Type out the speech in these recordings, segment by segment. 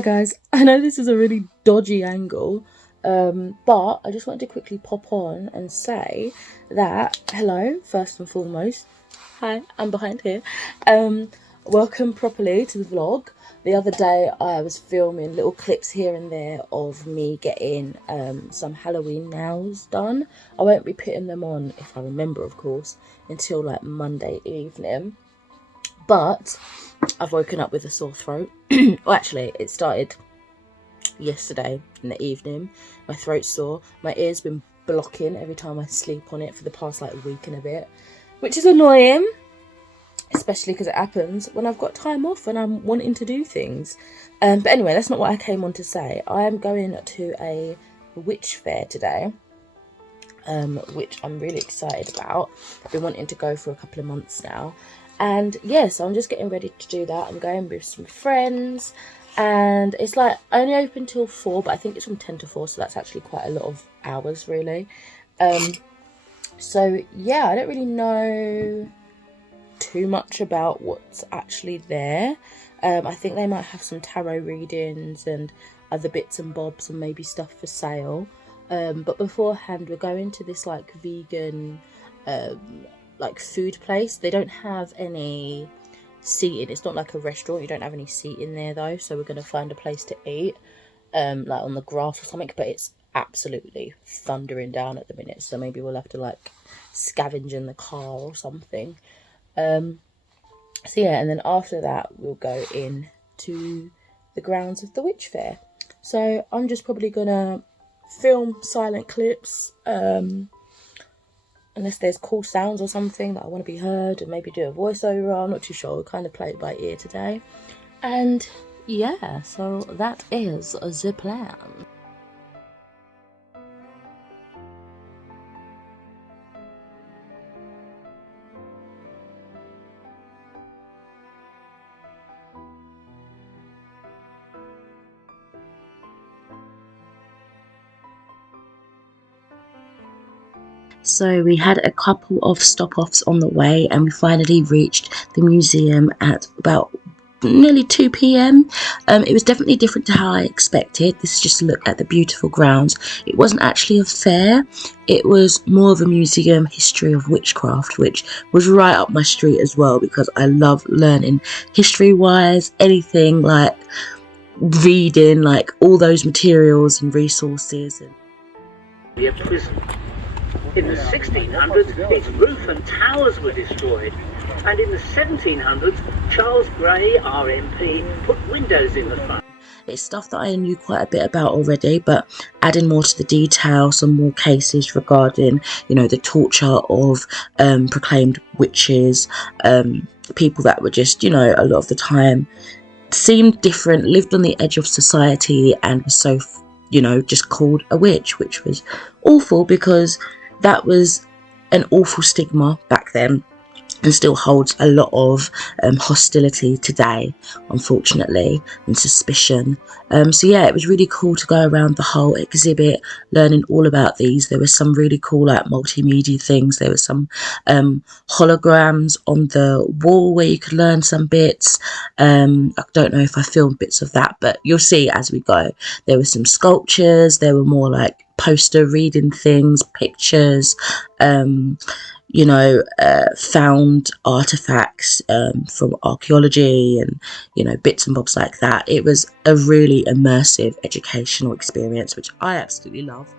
Hi guys, I know this is a really dodgy angle, but I just wanted to quickly pop on and say that, hello, first and foremost. Hi, I'm behind here. Welcome properly to the vlog. The other day I was filming little clips here and there of me getting some Halloween nails done. I won't be putting them on, if I remember of course, until like Monday evening. But I've woken up with a sore throat. Well, actually, it started yesterday in the evening. My throat's sore. My ear's been blocking every time I sleep on it for the past like week and a bit, which is annoying, especially because it happens when I've got time off and I'm wanting to do things. But anyway, that's not what I came on to say. I am going to a witch fair today, which I'm really excited about. I've been wanting to go for a couple of months now. And yeah, so I'm just getting ready to do that. I'm going with some friends, and it's like only open till 4, but I think it's from 10 to 4, so that's actually quite a lot of hours really. So yeah, I don't really know too much about what's actually there. I think they might have some tarot readings and other bits and bobs and maybe stuff for sale. But beforehand, we're going to this like vegan like food place. They don't have any seating. It's not like a restaurant. You don't have any seating there though, so we're going to find a place to eat, like on the grass or something, but it's absolutely thundering down at the minute, so maybe we'll have to like scavenge in the car or something. So yeah, and then after that we'll go in to the grounds of the witch fair. So I'm just probably gonna film silent clips, unless there's cool sounds or something that I want to be heard, and maybe do a voiceover. I'm not too sure. We'll kind of play it by ear today. And yeah, so that is the plan. So we had a couple of stop-offs on the way, and we finally reached the museum at about nearly 2 p.m. It was definitely different to how I expected. This is just a look at the beautiful grounds. It wasn't actually a fair. It was more of a museum history of witchcraft, which was right up my street as well, because I love learning history-wise, anything like reading, like all those materials and resources. In the 1600s, its roof and towers were destroyed, and in the 1700s, Charles Grey, RMP, put windows in the front. It's stuff that I knew quite a bit about already, but adding more to the detail, some more cases regarding, you know, the torture of proclaimed witches, people that were just, you know, a lot of the time seemed different, lived on the edge of society, and was so, you know, just called a witch, which was awful because that was an awful stigma back then and still holds a lot of hostility today, unfortunately, and suspicion. So yeah, it was really cool to go around the whole exhibit, learning all about these. There was some really cool like multimedia things. There was some holograms on the wall where you could learn some bits. I don't know if I filmed bits of that, but you'll see as we go. There were some sculptures. There were more like poster reading things, pictures, you know, found artifacts from archaeology and, you know, bits and bobs like that. It was a really immersive educational experience, which I absolutely loved.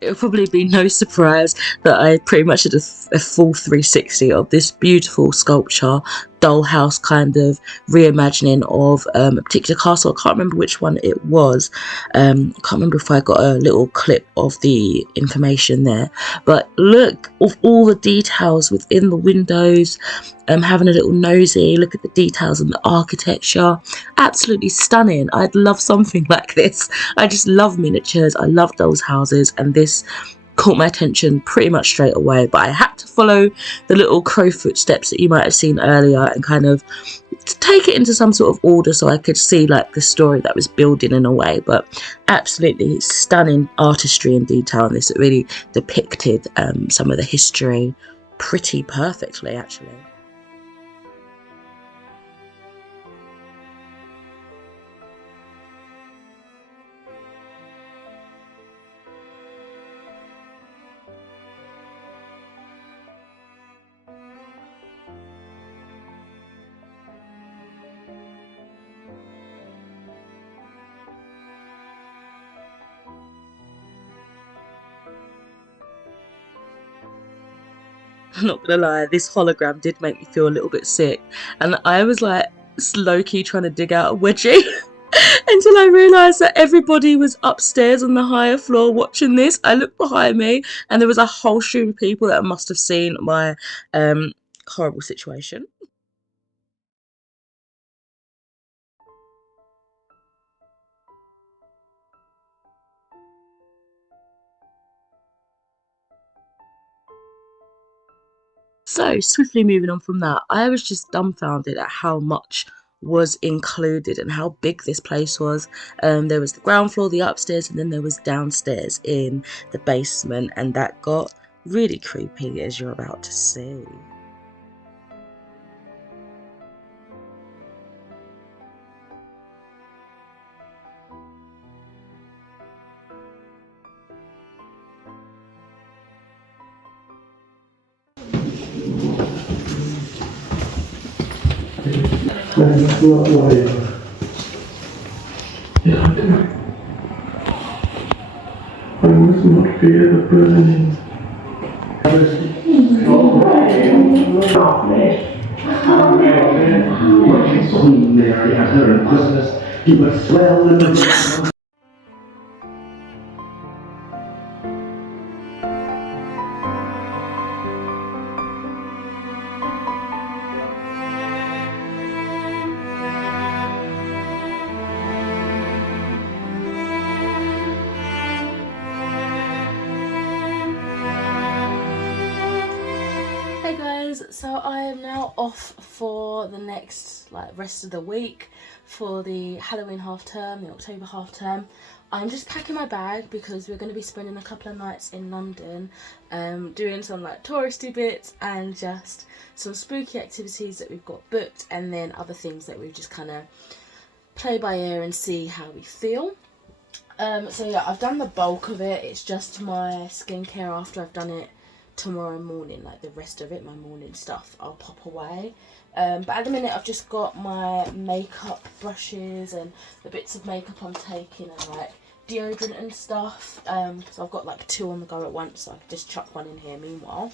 It'll probably be no surprise that I pretty much did a full 360 of this beautiful sculpture, dollhouse kind of reimagining of a particular castle. I can't remember which one it was. I can't remember if I got a little clip of the information there. But look of all the details within the windows. Having a little nosy, look at the details and the architecture. Absolutely stunning. I'd love something like this. I just love miniatures. I love dolls' houses, and this caught my attention pretty much straight away. But I had to follow the little crow footsteps that you might have seen earlier and kind of take it into some sort of order so I could see like the story that was building in a way. But absolutely stunning artistry and detail in this. It really depicted some of the history pretty perfectly, actually. I'm not gonna lie, this hologram did make me feel a little bit sick, and I was like low-key trying to dig out a wedgie until I realised that everybody was upstairs on the higher floor watching this. I looked behind me and there was a whole stream of people that must have seen my horrible situation. So, swiftly moving on from that, I was just dumbfounded at how much was included and how big this place was. There was the ground floor, the upstairs, and then there was downstairs in the basement, and that got really creepy, as you're about to see. That's not life. I must not fear the burning. Queen Mary at her Christmas, he would swell in the Hey guys, so I am now off for the next rest of the week for the Halloween half term, the October half term. I'm just packing my bag because we're going to be spending a couple of nights in London doing some touristy bits and just some spooky activities that we've got booked, and then other things that we just kind of play by ear and see how we feel. So yeah, I've done the bulk of it. It's just my skincare after I've done it tomorrow morning. The rest of it, my morning stuff, I'll pop away. But at the minute I've just got my makeup brushes and the bits of makeup I'm taking, and deodorant and stuff, so I've got 2 on the go at once, so I can just chuck one in here meanwhile.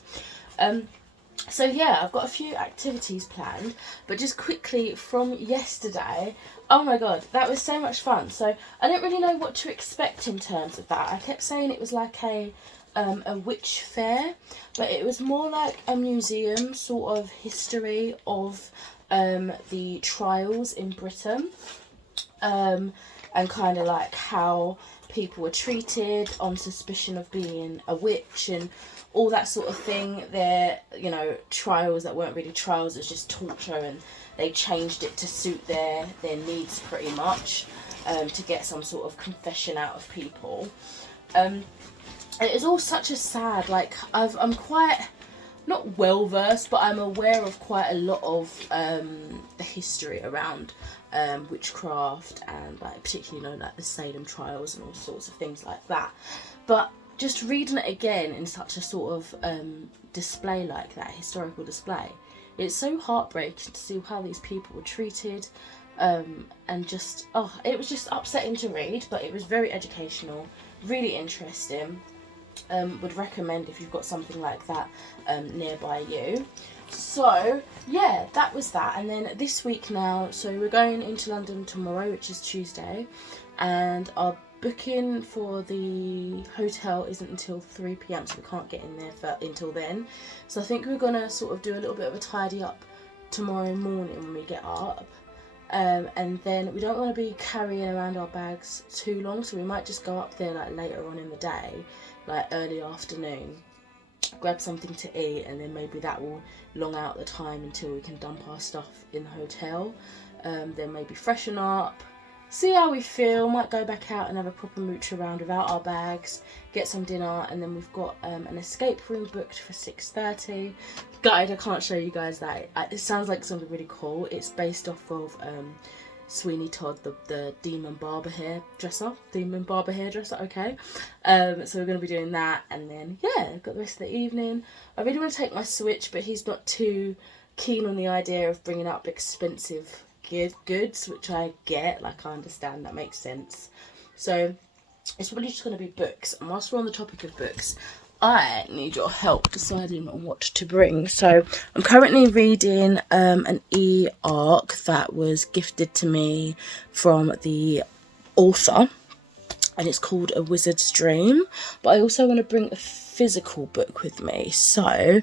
So yeah, I've got a few activities planned, but just quickly from yesterday, oh my god, that was so much fun. So I didn't really know what to expect in terms of that. I kept saying it was like a witch fair, but it was more like a museum sort of history of the trials in Britain, and kind of how people were treated on suspicion of being a witch and all that sort of thing. They're, trials that weren't really trials, it's just torture, and they changed it to suit their needs pretty much, to get some sort of confession out of people. It is all such a sad, I'm quite, not well versed, but I'm aware of quite a lot of the history around witchcraft, and particularly the Salem trials and all sorts of things like that. But just reading it again in such a sort of display like that, historical display, it's so heartbreaking to see how these people were treated, and just, it was just upsetting to read, but it was very educational, really interesting. Would recommend if you've got something like that nearby you. So yeah, that was that. And then this week now, so we're going into London tomorrow, which is Tuesday, and our booking for the hotel isn't until 3 p.m, so we can't get in there until then. So I think we're gonna sort of do a little bit of a tidy up tomorrow morning when we get up, and then we don't want to be carrying around our bags too long, so we might just go up there later on in the day, early afternoon, grab something to eat, and then maybe that will long out the time until we can dump our stuff in the hotel. Then maybe freshen up, see how we feel, might go back out and have a proper mooch around without our bags, get some dinner, and then we've got an escape room booked for 6:30. Guide, I can't show you guys that. It sounds like something really cool. It's based off of Sweeney Todd, the demon barber hairdresser, okay. So we're going to be doing that, and then yeah, got the rest of the evening. I really want to take my Switch, but he's not too keen on the idea of bringing up expensive goods, which I get, I understand, that makes sense. So it's probably just going to be books. And whilst we're on the topic of books, I need your help deciding on what to bring. So I'm currently reading an e-arc that was gifted to me from the author, and it's called A Wizard's Dream. But I also want to bring a physical book with me, so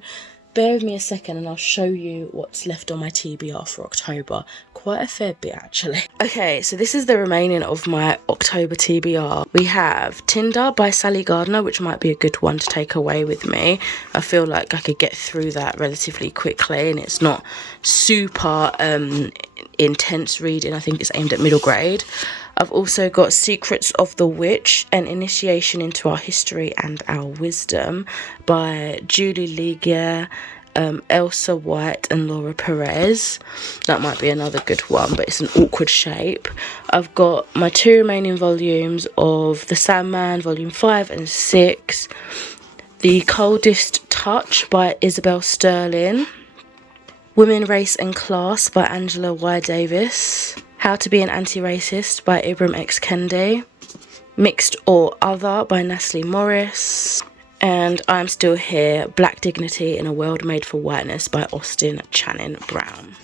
bear with me a second and I'll show you what's left on my TBR for October. Quite a fair bit, actually. Okay, so this is the remaining of my October TBR. We have Tinder by Sally Gardner, which might be a good one to take away with me. I feel like I could get through that relatively quickly, and it's not super intense reading. I think it's aimed at middle grade. I've also got Secrets of the Witch, an initiation into our history and our wisdom by Julie Legier, Elsa White and Laura Perez. That might be another good one, but it's an awkward shape. I've got my 2 remaining volumes of The Sandman, volume 5 and 6. The Coldest Touch by Isabel Sterling. Women, Race and Class by Angela Y. Davis. How to Be an Anti-Racist by Ibram X. Kendi. Mixed or Other by Natalie Morris. And I'm Still Here, Black Dignity in a World Made for Whiteness by Austin Channing Brown.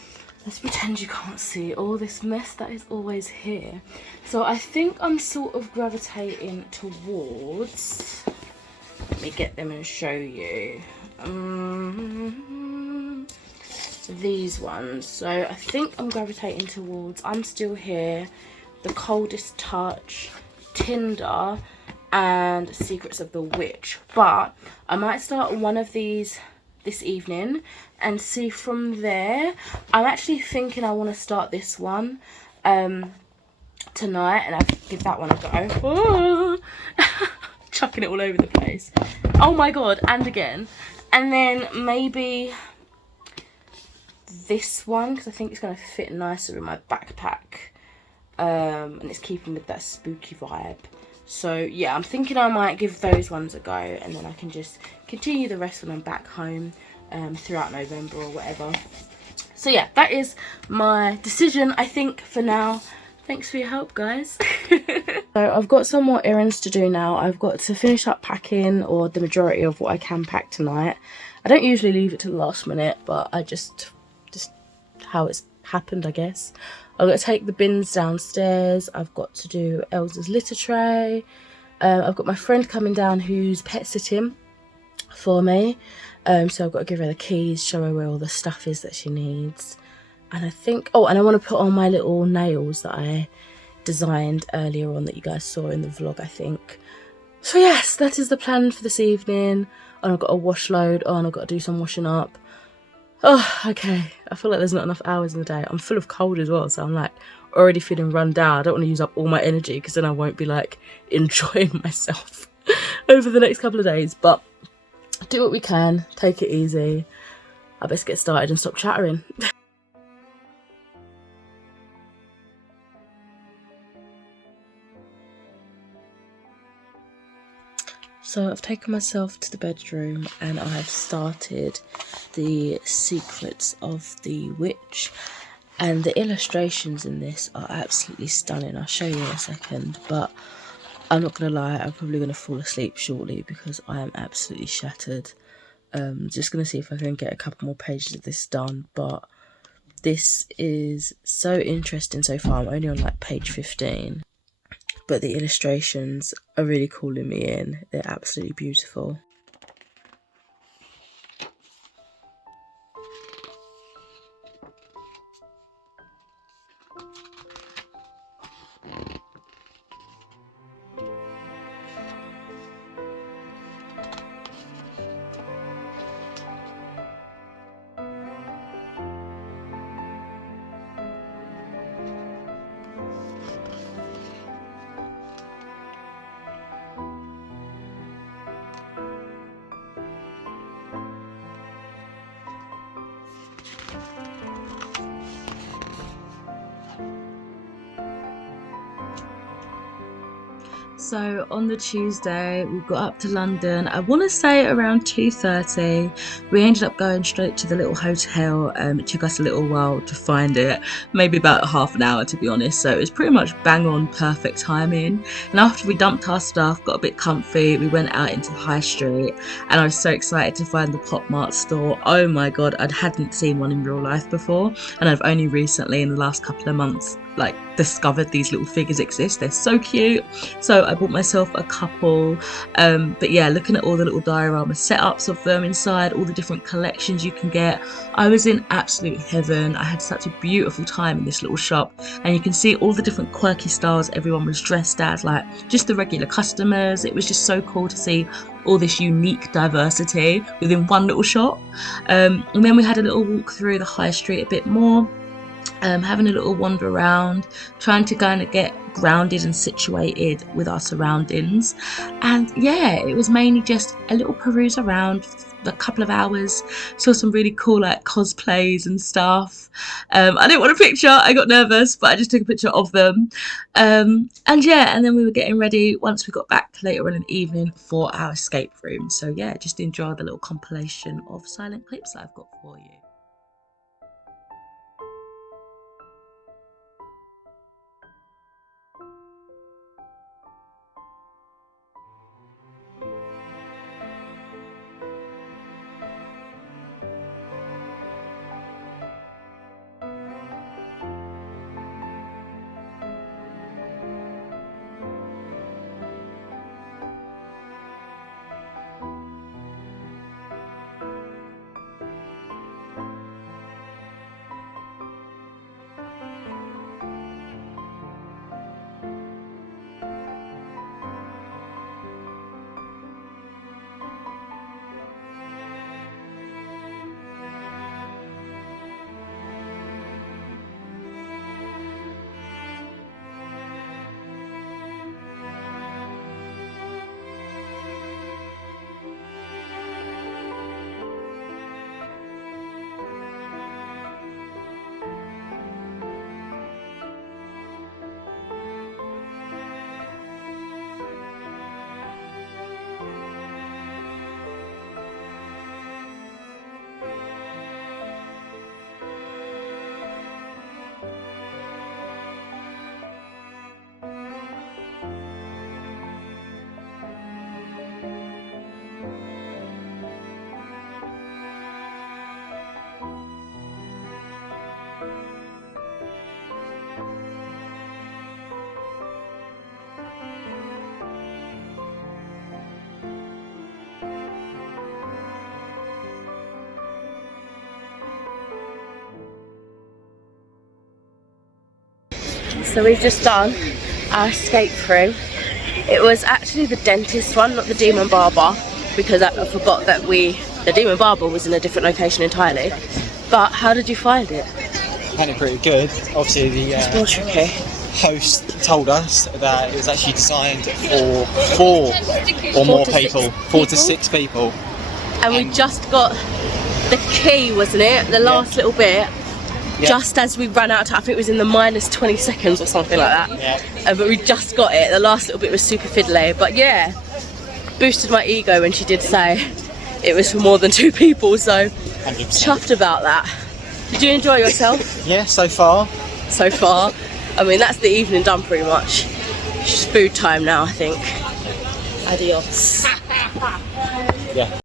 Let's pretend you can't see all this mess that is always here. So I think I'm sort of gravitating towards... Let me get them and show you. These ones. So I think I'm gravitating towards I'm Still Here, The Coldest Touch, Tinder and Secrets of the Witch. But I might start one of these this evening and see from there. I'm actually thinking I want to start this one tonight, and I'll give that one a go. Oh! Chucking it all over the place. Oh my god, and again. And then maybe this one, because I think it's going to fit nicer in my backpack, and it's keeping with that spooky vibe. So yeah, I'm thinking I might give those ones a go, and then I can just continue the rest when I'm back home throughout November or whatever. So yeah, that is my decision, I think, for now. Thanks for your help, guys. So I've got some more errands to do now. I've got to finish up packing, or the majority of what I can pack tonight. I don't usually leave it to the last minute, but I just how it's happened, I guess. I've got to take the bins downstairs. I've got to do Elsa's litter tray. I've got my friend coming down who's pet sitting for me. So I've got to give her the keys, show her where all the stuff is that she needs. And I think, oh, and I want to put on my little nails that I designed earlier on that you guys saw in the vlog, I think. So yes, that is the plan for this evening. And I've got a wash load on, I've got to do some washing up. Oh, okay. I feel like there's not enough hours in the day. I'm full of cold as well, so I'm like already feeling run down. I don't want to use up all my energy because then I won't be like enjoying myself over the next couple of days. But do what we can, take it easy. I best get started and stop chattering. So I've taken myself to the bedroom and I have started the Secrets of the Witch, and the illustrations in this are absolutely stunning. I'll show you in a second, but I'm not gonna lie, I'm probably gonna fall asleep shortly because I am absolutely shattered. Just gonna see if I can get a couple more pages of this done, but this is so interesting so far. I'm only on like page 15. But the illustrations are really calling me in. They're absolutely beautiful. So on the Tuesday, we got up to London. I want to say around 2:30. We ended up going straight to the little hotel. It took us a little while to find it, maybe about half an hour to be honest. So it was pretty much bang on perfect timing. And after we dumped our stuff, got a bit comfy, we went out into the high street, and I was so excited to find the Pop Mart store. Oh my god, I hadn't seen one in real life before, and I've only recently in the last couple of months like discovered these little figures exist. They're so cute. So I bought myself a couple, but yeah, looking at all the little diorama setups of them inside, all the different collections you can get, I was in absolute heaven. I had such a beautiful time in this little shop, and you can see all the different quirky styles everyone was dressed as, like just the regular customers. It was just so cool to see all this unique diversity within one little shop. And then we had a little walk through the high street a bit more, having a little wander around, trying to kind of get grounded and situated with our surroundings. And yeah, it was mainly just a little peruse around a couple of hours, saw some really cool like cosplays and stuff. I didn't want a picture, I got nervous, but I just took a picture of them. And yeah, and then we were getting ready once we got back later on in the evening for our escape room. So yeah, just enjoy the little compilation of silent clips that I've got for you. So we've just done our escape through. It was actually the dentist one, not the demon barber, because I forgot that the demon barber was in a different location entirely. But how did you find it? I found it pretty good. Obviously It's more tricky. host told us that it was actually designed for four to six people. And we just got the key, wasn't it? The last little bit. Yeah. Just as we ran out of time, I think it was in the minus 20 seconds or something like that. Yeah. But we just got it. The last little bit was super fiddly. But yeah, boosted my ego when she did say it was for more than 2 people. So 100%. chuffed about that. Did you enjoy yourself? Yeah, so far. So far. I mean, that's the evening done pretty much. It's just food time now, I think. Adios. Yeah.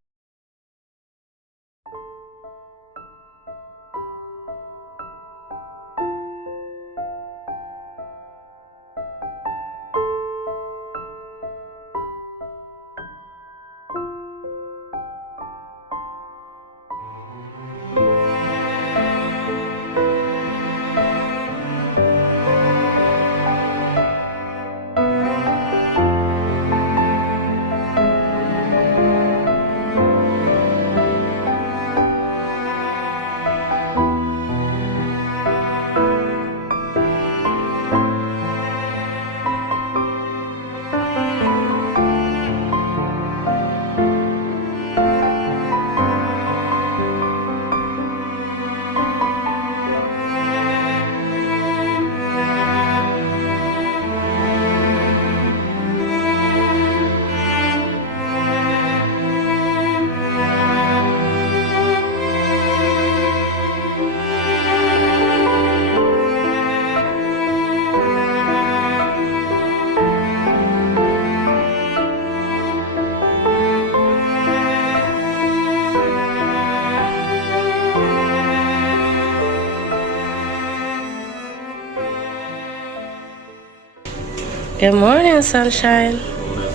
Good morning, sunshine.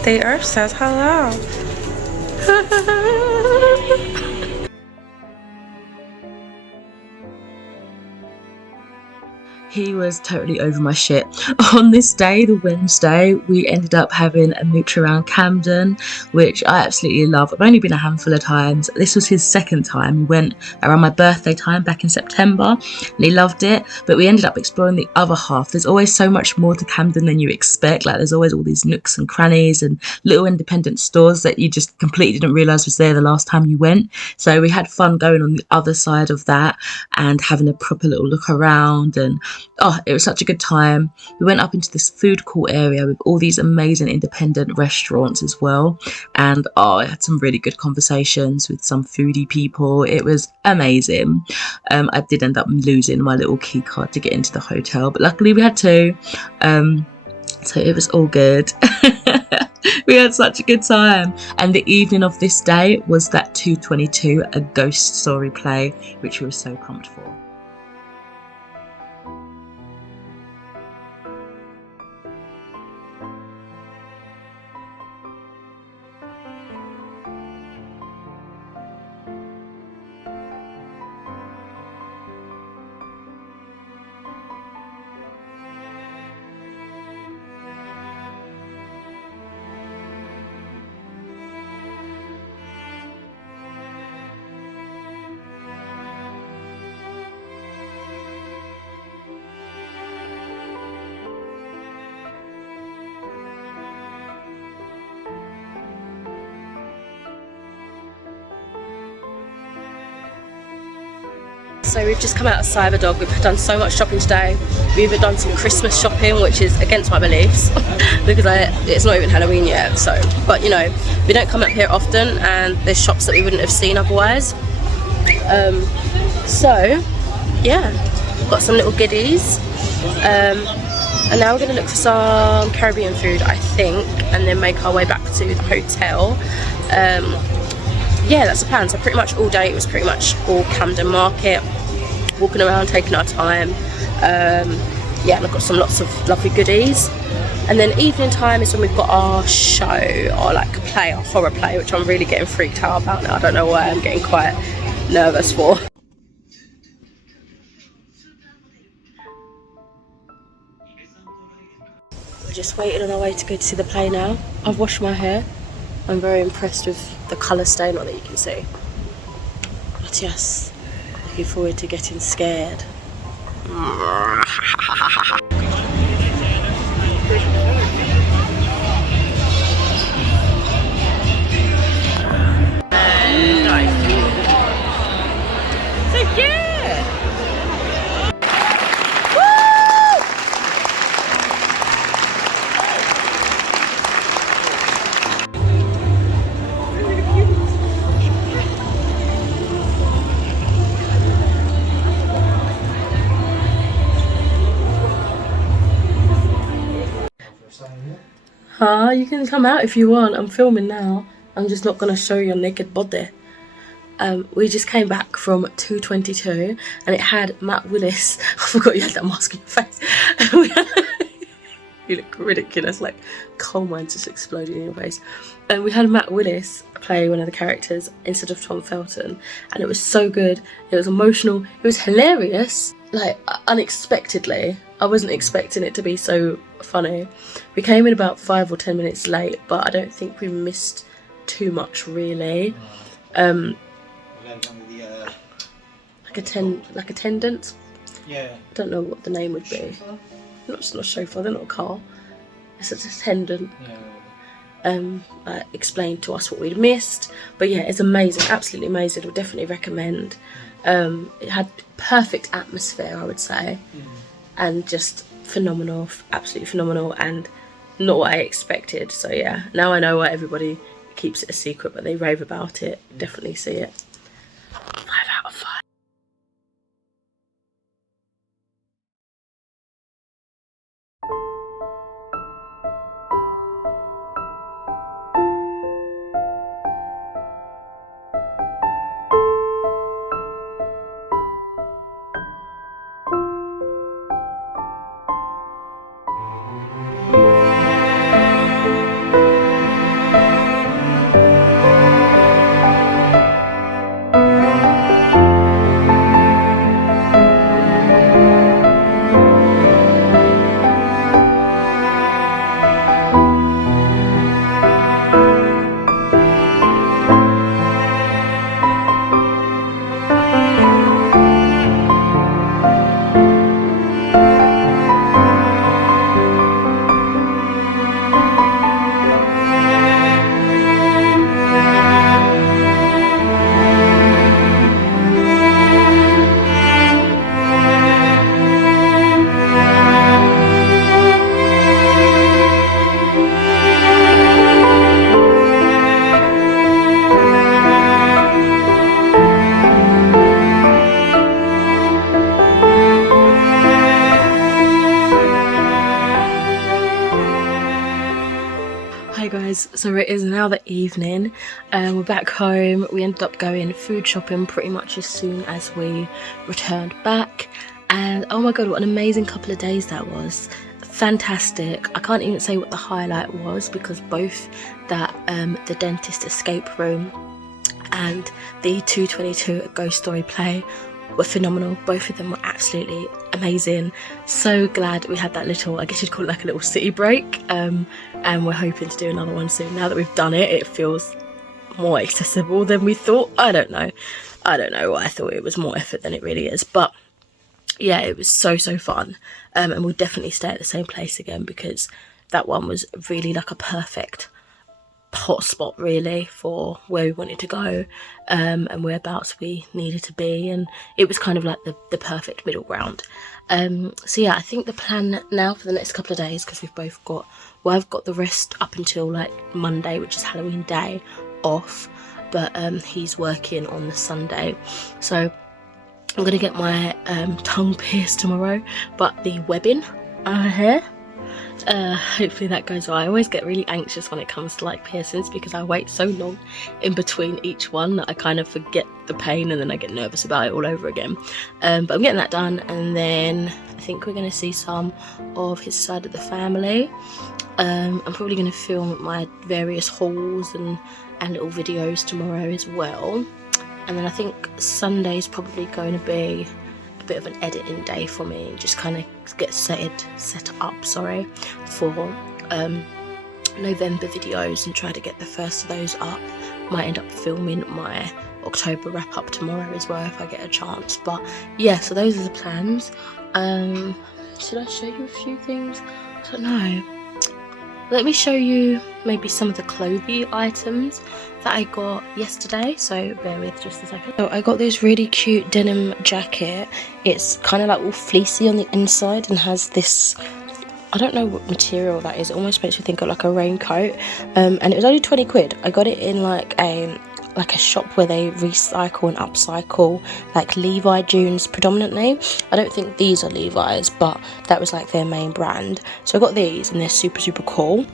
The earth says hello. He was totally over my shit. On this day, the Wednesday, we ended up having a mooch around Camden, which I absolutely love. I've only been a handful of times. This was his second time. We went around my birthday time back in September, and he loved it. But we ended up exploring the other half. There's always so much more to Camden than you expect. Like, there's always all these nooks and crannies and little independent stores that you just completely didn't realise was there the last time you went. So we had fun going on the other side of that and having a proper little look around, and oh, it was such a good time. We went up into this food court area with all these amazing independent restaurants as well, and oh, I had some really good conversations with some foodie people. It was amazing. I did end up losing my little key card to get into the hotel, but luckily we had two, so it was all good. We had such a good time. And the evening of this day was that 2:22, a ghost story play, which we were so pumped for. So we've just come out of Cyberdog. We've done so much shopping today. We've even done some Christmas shopping, which is against my beliefs because it's not even Halloween yet. So, but you know, we don't come up here often, and there's shops that we wouldn't have seen otherwise. So yeah, got some little goodies, and now we're going to look for some Caribbean food, I think, and then make our way back to the hotel. Yeah, that's the plan. So pretty much all day it was pretty much all Camden Market, walking around, taking our time. Yeah, and I've got lots of lovely goodies. And then evening time is when we've got our show, or like play, our horror play, which I'm really getting freaked out about now. I don't know why, I'm getting quite nervous for. We're just waiting on our way to go to see the play now. I've washed my hair. I'm very impressed with the colour stain on it, you can see. But yes, looking forward to getting scared. So yeah! You can come out if you want. I'm filming now. I'm just not going to show your naked body. We just came back from 2:22 and it had Matt Willis. I forgot you had that mask on your face. You look ridiculous, like coal mines just exploding in your face. And we had Matt Willis play one of the characters instead of Tom Felton, and it was so good. It was emotional. It was hilarious, like unexpectedly. I wasn't expecting it to be so funny. We came in about 5 or 10 minutes late, but I don't think we missed too much really. Like attendance. Yeah. I don't know what the name would be. It's not a chauffeur, they're not a car. It's an attendant. Yeah. Explained to us what we'd missed. But yeah, it's amazing, absolutely amazing. Would definitely recommend. It had perfect atmosphere, I would say, and just phenomenal, absolutely phenomenal, and not what I expected. So yeah, now I know why everybody keeps it a secret, but they rave about it. Definitely see it. 5 out of 5. So it is now the evening, we're back home. We ended up going food shopping pretty much as soon as we returned back, and oh my god, what an amazing couple of days that was. Fantastic. I can't even say what the highlight was, because both that the dentist escape room and the 222 ghost story play were phenomenal. Both of them were absolutely amazing. So glad we had that little, I guess you'd call it like a little city break, and we're hoping to do another one soon. Now that we've done it, it feels more accessible than we thought. I don't know why I thought it was more effort than it really is, but yeah, it was so fun, and we'll definitely stay at the same place again, because that one was really like a perfect hotspot really for where we wanted to go, and whereabouts we needed to be, and it was kind of like the perfect middle ground. So yeah, I think the plan now for the next couple of days, because we've both got, well, I've got the rest up until like Monday, which is Halloween day, off, but he's working on the Sunday, so I'm gonna get my tongue pierced tomorrow, but the webbing here, hopefully that goes well. I always get really anxious when it comes to like piercings, because I wait so long in between each one that I kind of forget the pain, and then I get nervous about it all over again. But I'm getting that done, and then I think we're going to see some of his side of the family. I'm probably going to film my various hauls and little videos tomorrow as well. And then I think Sunday's probably going to be a bit of an editing day for me, just kind of get set up for November videos, and try to get the first of those up. Might end up filming my October wrap up tomorrow as well if I get a chance. But yeah, so those are the plans. Should I show you a few things? I don't know. Let me show you maybe some of the clothing items that I got yesterday, so bear with just a second. So I got this really cute denim jacket. It's kind of like all fleecy on the inside and has this, I don't know what material that is, it almost makes me think of like a raincoat, and it was only 20 quid. I got it in like a shop where they recycle and upcycle like Levi jeans predominantly. I don't think these are Levi's, but that was like their main brand. So I got these, and they're super cool.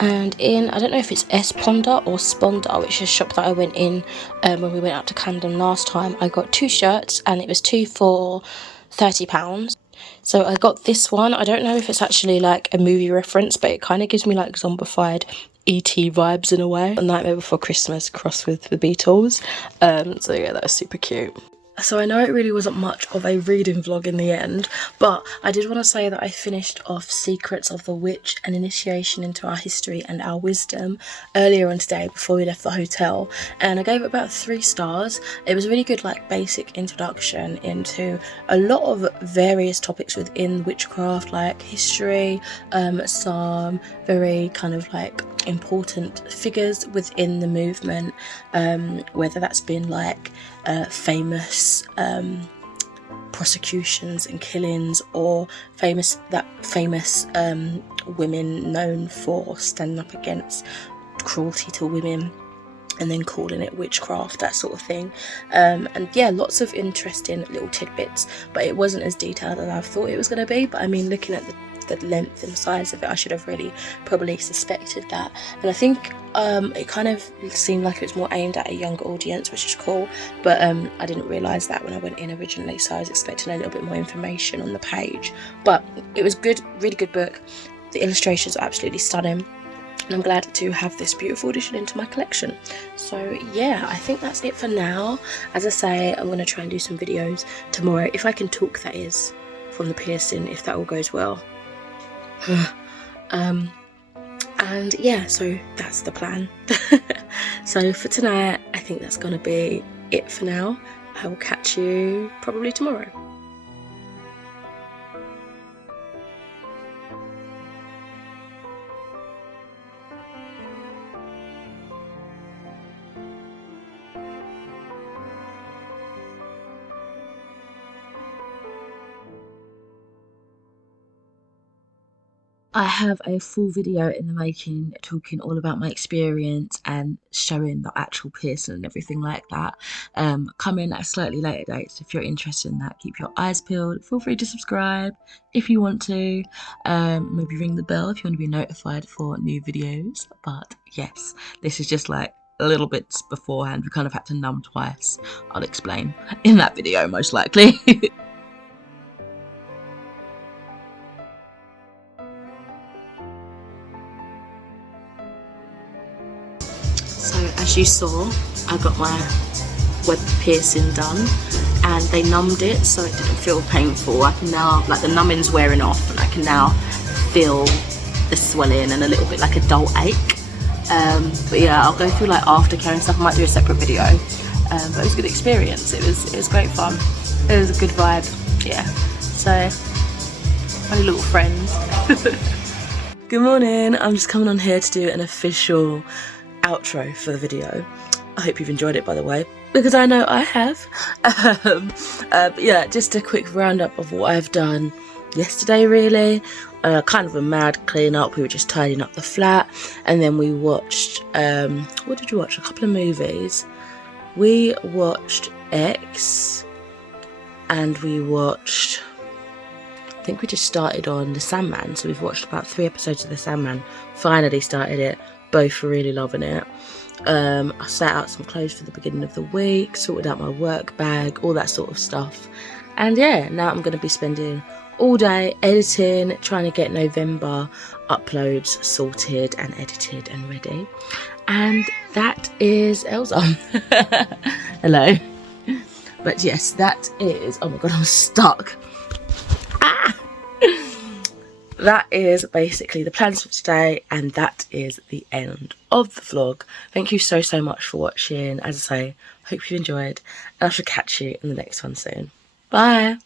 And in, I don't know if it's Esponda or Sponda, which is a shop that I went in when we went out to Camden last time, I got 2 shirts, and it was 2 for £30. So I got this one. I don't know if it's actually like a movie reference, but it kind of gives me like zombified E.T. vibes in a way. A Nightmare Before Christmas crossed with the Beatles. So yeah, that was super cute. So I know it really wasn't much of a reading vlog in the end, but I did want to say that I finished off Secrets of the Witch, an initiation into our history and our wisdom, earlier on today before we left the hotel, and I gave it about 3 stars. It was a really good like basic introduction into a lot of various topics within witchcraft, like history, some very kind of like important figures within the movement, whether that's been like famous prosecutions and killings, or famous women known for standing up against cruelty to women and then calling it witchcraft, that sort of thing. And yeah, lots of interesting little tidbits, but it wasn't as detailed as I thought it was going to be. But I mean, looking at the length and size of it, I should have really probably suspected that. And I think it kind of seemed like it was more aimed at a younger audience, which is cool, but I didn't realise that when I went in originally, so I was expecting a little bit more information on the page. But it was good, really good book. The illustrations are absolutely stunning, and I'm glad to have this beautiful addition into my collection. So yeah, I think that's it for now. As I say, I'm going to try and do some videos tomorrow, if I can talk, that is, from the piercing, if that all goes well. And yeah, so that's the plan. So for tonight, I think that's gonna be it for now. I will catch you probably tomorrow. I have a full video in the making talking all about my experience and showing the actual piercing and everything like that, coming at a slightly later date. So if you're interested in that, keep your eyes peeled. Feel free to subscribe if you want to, maybe ring the bell if you want to be notified for new videos. But yes, this is just like a little bits beforehand. We kind of had to numb twice. I'll explain in that video most likely. So as you saw, I got my web piercing done and they numbed it so it didn't feel painful. I can now, like, the numbing's wearing off and I can now feel the swelling and a little bit like a dull ache. But yeah, I'll go through like aftercare and stuff. I might do a separate video. But it was a good experience. It was great fun. It was a good vibe. Yeah. So funny little friends. Good morning. I'm just coming on here to do an official outro for the video. I hope you've enjoyed it, by the way, because I know I have. But yeah, just a quick roundup of what I've done yesterday, really. Kind of a mad clean up. We were just tidying up the flat, and then we watched what did we watch? A couple of movies. We watched X, and we watched, I think we just started on The Sandman, so we've watched about 3 episodes of The Sandman. Finally started it. Both really loving it. I set out some clothes for the beginning of the week, sorted out my work bag, all that sort of stuff. And yeah, now I'm going to be spending all day editing, trying to get November uploads sorted and edited and ready. And that is Elsa. Hello. But yes, that is, oh my god, I'm stuck. Ah! That is basically the plans for today, and that is the end of the vlog. Thank you so much for watching. As I say, hope you enjoyed, and I shall catch you in the next one soon. Bye.